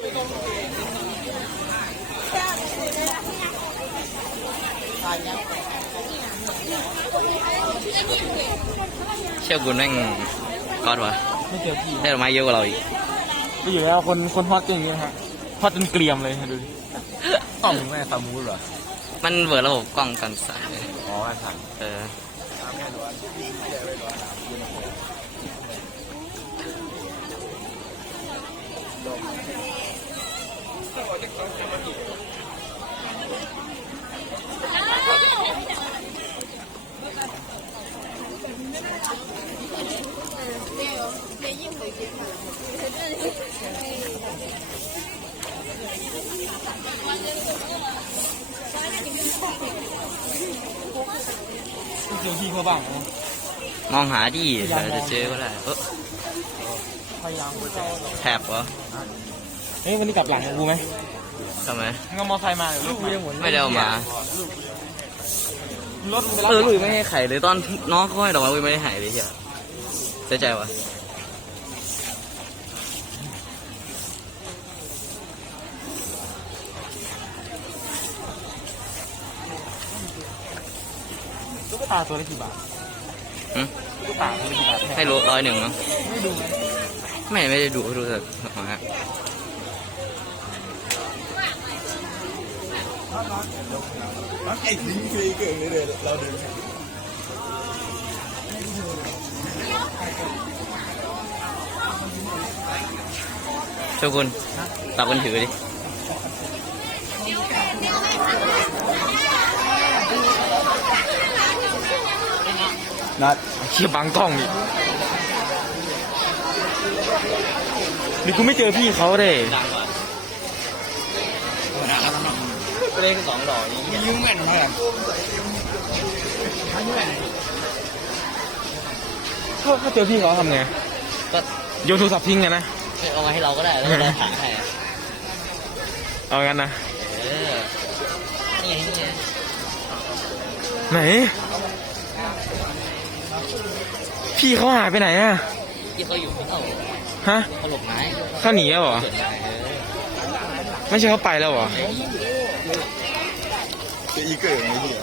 เชื่อคุณแม่งก๊อดวะไม่เจอพี่ได้ดอกไม้เยอะกว่าเราอีกก็อยู่แล้วคนคนทอดก็อย่างนี้นะฮะทอดจนเกลียมเลยฮะดูดิต่อมแม่ฟามูสเหรอ มันเวิร์ดระบบกล้องกันสั่นเลยอ๋อไอ้สันเออ อพี่เขาบ้างนะมองหาดิเดี๋ยวจะเจอก็ได้เออพยายามแถบเหรอเฮ้ยวันนี้กลับหลังกับกูไหมทำไมงั้นเอามอไซค์มาเดี๋ยวรถมาไม่ได้เอามารถมึงไปรับเออลุยไม่ให้ไข่เลยตอนน้องเขาให้ดอกไม้ลุยไม่ได้ใหายเลยเฮียเสียใจวะ ตุ๊กตาตัวละกี่บาทหึตุ๊กตาตัวละกี่บาทให้รู้ร้อยหนึ่งมั้งไม่ดูไหมไม่ไม่ได้ดูดูแต่ดอกไม้ไอ้ทิ้งคือเก่งเลยเราเดินเจ้าคุณตับกันถือดิ นัดเชี่ยบังกล้องอีกนี่กูไม่เจอพี่เขาเลยเล่นสองดอกนี้ยุ่งแม่นมากถ้าถ้าเจอพี่เขาทำไง ก็โยนโทรศัพท์ทิ้งไงนะเอามาให้เราก็ได้ แล้วเราถ่ายให้อะเอางั้นนะ เออนี่ไงนี่ไงไหน พี่เขาหายไปไหนอะที่เขาอยู่เขาฮะเขาหลบไม้เขาหนีแล้วเหรอเกิดไม้เออไม่ใช่เขาไปแล้วเหรอจะอีเก่งไอ้เหี้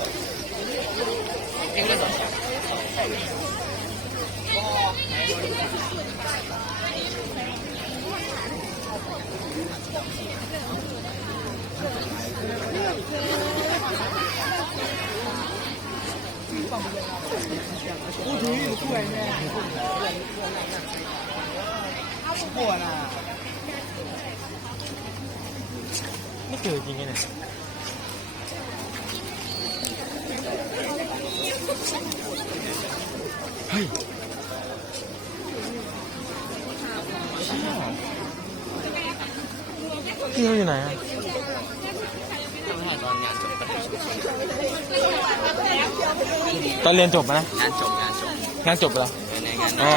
ยเอ็งเล่นสองฉากไม่เจอจริงไงเนี่ยเฮ้ยเชี่ยพี่เขาอยู่ไหนอะ ทำให้ตอนงานจบก็ได้ ตอนเรียนจบไหมงานจบงานจบงานจบแล้วในงานอ๋อ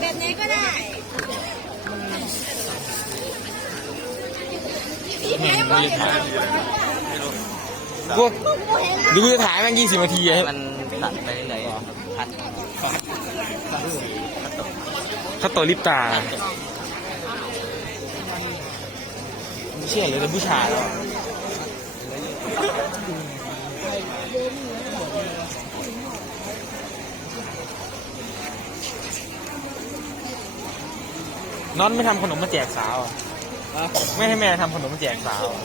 แบบนี้ก็ได้กูเดี๋ยวกูจะถ่ายแม่งยี่สิบนาทีอะมันตัดไปเรื่อยๆพัดเขาโตลิปตา เชื่อเลยเป็นผู้ชายแล้วอะน้อนไม่ทำขนมมาแจกสาวอะไม่ให้แม่ทำขนมมาแจกสาวอะ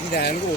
นี่แดนกู